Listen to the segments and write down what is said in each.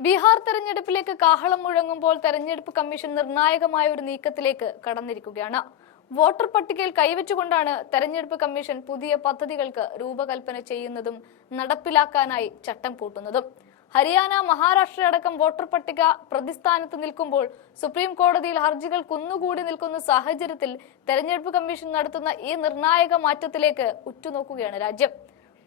ബീഹാർ തെരഞ്ഞെടുപ്പിലേക്ക് കാഹളം മുഴങ്ങുമ്പോൾ തെരഞ്ഞെടുപ്പ് കമ്മീഷൻ നിർണായകമായ ഒരു നീക്കത്തിലേക്ക് കടന്നിരിക്കുകയാണ്. വോട്ടർ പട്ടികയിൽ കൈവച്ചുകൊണ്ടാണ് തെരഞ്ഞെടുപ്പ് കമ്മീഷൻ പുതിയ പദ്ധതികൾക്ക് രൂപകൽപ്പന ചെയ്യുന്നതും നടപ്പിലാക്കാനായി ചട്ടം കൂട്ടുന്നതും ഹരിയാന മഹാരാഷ്ട്ര അടക്കം വോട്ടർ പട്ടിക പ്രതിസ്ഥാനത്ത് നിൽക്കുമ്പോൾ സുപ്രീം കോടതിയിൽ ഹർജികൾ കുന്നുകൂടി നിൽക്കുന്ന സാഹചര്യത്തിൽ തെരഞ്ഞെടുപ്പ് കമ്മീഷൻ നടത്തുന്ന ഈ നിർണായക മാറ്റത്തിലേക്ക് ഉറ്റുനോക്കുകയാണ് രാജ്യം.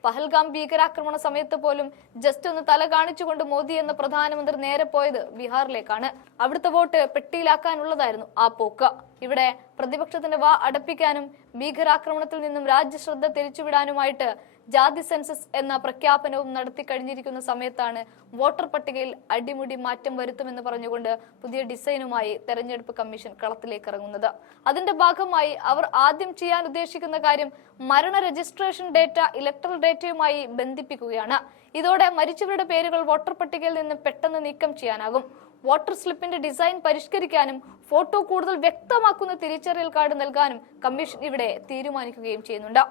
പഹൽഗാം ഭീകരാക്രമണ സമയത്ത് പോലും ജസ്റ്റ് ഒന്ന് തല കാണിച്ചുകൊണ്ട് മോദി എന്ന പ്രധാനമന്ത്രി നേരെ പോയത് ബീഹാറിലേക്കാണ്. അവിടുത്തെ വോട്ട് പെട്ടിയിലാക്കാനുള്ളതായിരുന്നു ആ പോക്ക്. ഇവിടെ പ്രതിപക്ഷത്തിന്റെ വാ അടപ്പിക്കാനും ഭീകരാക്രമണത്തിൽ നിന്നും രാജ്യശ്രദ്ധ തിരിച്ചുവിടാനുമായിട്ട് ജാതി സെൻസസ് എന്ന പ്രഖ്യാപനവും നടത്തി കഴിഞ്ഞിരിക്കുന്ന സമയത്താണ് വോട്ടർ പട്ടികയിൽ അടിമുടി മാറ്റം വരുത്തുമെന്ന് പറഞ്ഞുകൊണ്ട് പുതിയ ഡിസൈനുമായി തെരഞ്ഞെടുപ്പ് കമ്മീഷൻ കളത്തിലേക്ക് ഇറങ്ങുന്നത്. അതിന്റെ ഭാഗമായി അവർ ആദ്യം ചെയ്യാൻ ഉദ്ദേശിക്കുന്ന കാര്യം മരണ രജിസ്ട്രേഷൻ ഡേറ്റ ഇലക്ട്രൽ ഡേറ്റയുമായി ബന്ധിപ്പിക്കുകയാണ്. ഇതോടെ മരിച്ചവരുടെ പേരുകൾ വോട്ടർ പട്ടികയിൽ നിന്ന് പെട്ടെന്ന് നീക്കം ചെയ്യാനാകും. വോട്ടർ സ്ലിപ്പിന്റെ ഡിസൈൻ പരിഷ്കരിക്കാനും ഫോട്ടോ കൂടുതൽ വ്യക്തമാക്കുന്ന തിരിച്ചറിയൽ കാർഡ് നൽകാനും കമ്മീഷൻ ഇവിടെ തീരുമാനിക്കുകയും ചെയ്യുന്നുണ്ട്.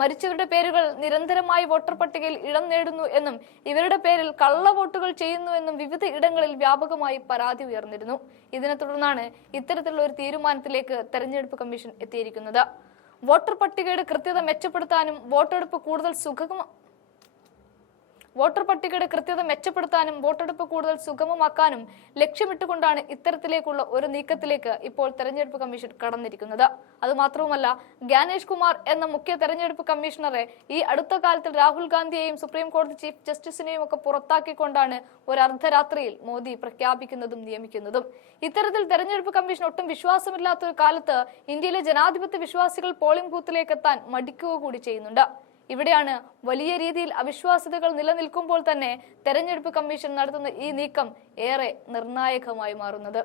മരിച്ചവരുടെ പേരുകൾ നിരന്തരമായി വോട്ടർ പട്ടികയിൽ ഇടം നേടുന്നു എന്നും ഇവരുടെ പേരിൽ കള്ള വോട്ടുകൾ ചെയ്യുന്നു എന്നും വിവിധ ഇടങ്ങളിൽ വ്യാപകമായി പരാതി ഉയർന്നിരുന്നു. ഇതിനെ തുടർന്നാണ് ഇത്തരത്തിലുള്ള ഒരു തീരുമാനത്തിലേക്ക് തെരഞ്ഞെടുപ്പ് കമ്മീഷൻ എത്തിയിരിക്കുന്നത്. വോട്ടർ പട്ടികയുടെ കൃത്യത മെച്ചപ്പെടുത്താനും വോട്ടെടുപ്പ് കൂടുതൽ സുഗമ വോട്ടർ പട്ടികയുടെ കൃത്യത മെച്ചപ്പെടുത്താനും വോട്ടെടുപ്പ് കൂടുതൽ സുഗമമാക്കാനും ലക്ഷ്യമിട്ടുകൊണ്ടാണ് ഇത്തരത്തിലേക്കുള്ള ഒരു നീക്കത്തിലേക്ക് ഇപ്പോൾ തെരഞ്ഞെടുപ്പ് കമ്മീഷൻ കടന്നിരിക്കുന്നത്. അതുമാത്രവുമല്ല ഗ്യാനേഷ് കുമാർ എന്ന മുഖ്യ തെരഞ്ഞെടുപ്പ് കമ്മീഷണറെ ഈ അടുത്ത കാലത്തിൽ രാഹുൽ ഗാന്ധിയെയും സുപ്രീം കോടതി ചീഫ് ജസ്റ്റിസിനെയും ഒക്കെ പുറത്താക്കിക്കൊണ്ടാണ് ഒരു അർദ്ധരാത്രിയിൽ മോദി പ്രഖ്യാപിക്കുന്നതും നിയമിക്കുന്നതും. ഇത്തരത്തിൽ തെരഞ്ഞെടുപ്പ് കമ്മീഷൻ ഒട്ടും വിശ്വാസമില്ലാത്ത ഒരു കാലത്ത് ഇന്ത്യയിലെ ജനാധിപത്യ വിശ്വാസികൾ പോളിംഗ് ബൂത്തിലേക്ക് എത്താൻ മടിക്കുക കൂടി ചെയ്യുന്നുണ്ട്. ഇവിടെയാണ് വലിയ രീതിയിൽ അവിശ്വാസ്യതകൾ നിലനിൽക്കുമ്പോൾ തന്നെ തെരഞ്ഞെടുപ്പ് കമ്മീഷൻ നടത്തുന്ന ഈ നീക്കം ഏറെ നിർണായകമായി മാറുന്നത്.